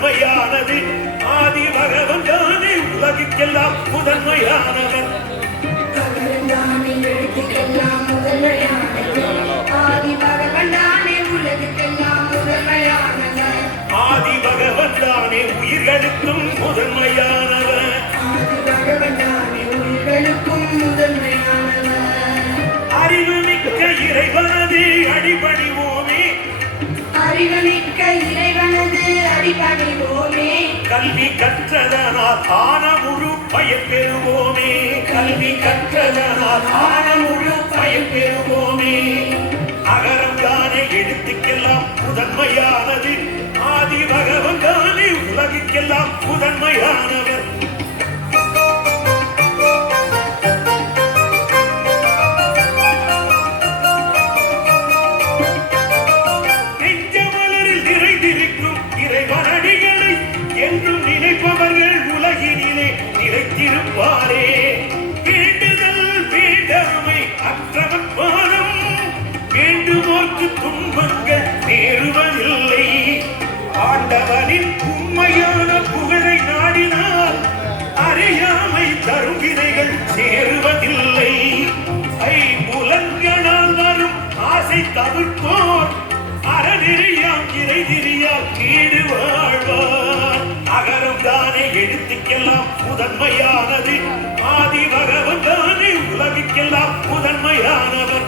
முதன்மையானது. ஆதி பகவன் தானே உலகுக்கெல்லாம் முதன்மையானவன். எழுத்துக்கெல்லாம் முதன்மையானது. ஆதி பகவன் தானே உலகுக்கெல்லாம் முதன்மையானவன். ஆதி பகவன் தானே உயிர்களுக்கும் முதன்மையானவன். ஆதி பகவன் தானே உயிர்களுக்கும் முதன்மையானவன். அறிவுமிக்க இறைவனது அடிபணிவோமே. அறிவுமிக்க இறைவனது அடிபணிவோமே. கல்வி கற்றதனால் ஆன முழு பயன் பெறுவோமே. கல்வி கற்றதனால் ஆன முழு பயன் பெறுவோமே. அகரம் தானே எழுத்துக்கெல்லாம் முதன்மையானது. ஆதி பகவன் தானே உலகுக்கெல்லாம் முதன்மையானவர். நெஞ்சமலரில் நிறைந்திருக்கும் இறைவனடிகளை என்றும் நினைப்பவர்கள் உலகினிலே நிலைத்திருப்பாரே. வேண்டுதல் வேண்டாமை அற்றவன் பாதம். வேண்டுவோர்க்கு துன்பங்கள் நேருவதில்லை. ஆண்டவனின் உண்மையான புகழை நாடினால் அறியாமை தரும் விதைகள் சேருவதில்லை. ஐம்புலன்களால் வரும் ஆசை தவிர்ப்போர் அறநெறியாம் இறைதிரியால் கீடு வாழ்வார். அகரம் தானே எழுத்துக்கெல்லாம் முதன்மையானது. ஆதி பகவன் தானே உலகுக்கெல்லாம் முதன்மையானவர்.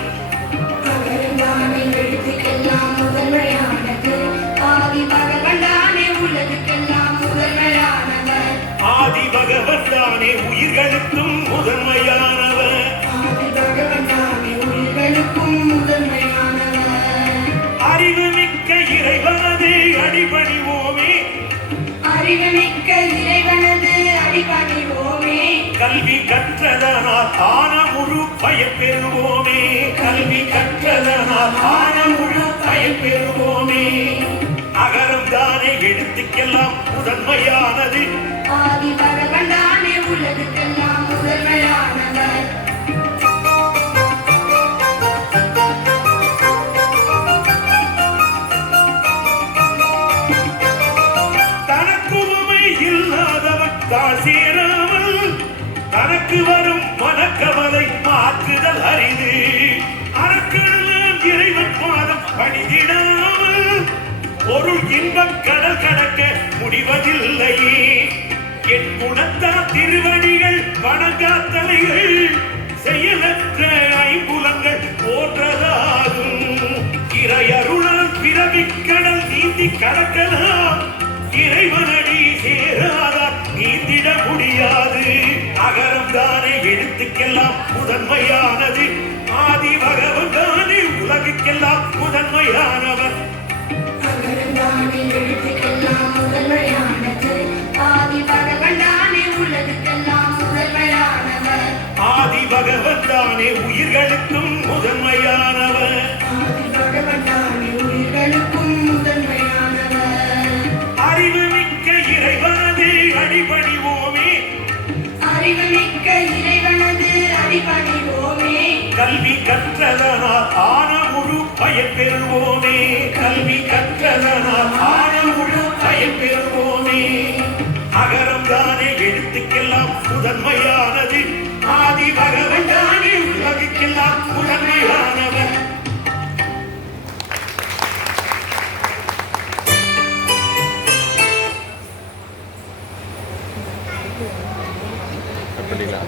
அகரம் தானே எழுத்துக்கெல்லாம் முதன்மையானது. ஆதி பகவன் தானே உலகுக்கெல்லாம் முதன்மையானவர். ஆதி பகவன் தானே உயிர்களுக்கும் முதன்மையானவர். ஆதி பகவன் தானே உயிர்களுக்கும் முதன்மையானவர். அறிவுமிக்க இறைவனது அடிபணிவோமே. அறிவுமிக்க இறைவனது அடிபணிவோமே. கல்வி கற்றதனால் ஆன முழு பயன் பெறுவோமே. கல்வி கற்றதனால் ஆன முழு பயன் பெறுவோமே. அகரம் தானே எழுத்துக்கெல்லாம் முதன்மையானது. ஆதி பகவன் தானே உலகுக்கெல்லாம் முதன்மையானவர். தனக்குமை இல்லாதவன் தாழ் சேராமல் தனக்கு வரும் மனக்கவலை மாற்றுதல் அறிது. அறக்கடலாம் இறைவன் பாதம் பணிதிடாமல் பொருள் இன்பக் கடல் கடக்க முடிவதில்லை. என் குணத்தா திருவடிகள் வணங்காத்தலைகள் செயலற்ற ஐம்புலங்கள் போன்றதாகும். இறையருளால் பிறவிக்கடல் நீந்தி கடக்கலாம். இறைவனடி சேராதார் நீந்திட முடியாது. அகரம் தானே எழுத்துக்கெல்லாம் முதன்மையானது. ஆதி பகவன் தானே உலகுக்கெல்லாம் முதன்மையானவர். அகரம் தானே எழுத்துக்கெல்லாம் முதன்மையானது. ஆதி பகவன் தானே உலகுக்கெல்லாம் முதன்மையானவர். ஆதி பகவன் தானே உயிர்களுக்கும் முதன்மையானவர். ஆதி பகவன் தானே உயிர்களுக்கும் முதன்மையானவர். அறிவுமிக்க இறைவனது அடிபணிவோமே. அறிவுமிக்க இறைவனது அடிபணிவோமே. கல்வி கற்றதனால் ஆன முழு பயன் பெறுவோமே. கல்வி கற்றதனால் ஆன முழு பயன் பெறுவோமே. அகரம் தானே எழுத்துக்கெல்லாம் முதன்மையானது. ஆதி பகவன் தானே உலகுக்கெல்லாம் முதன்மையானவர். அப்படிங்களா?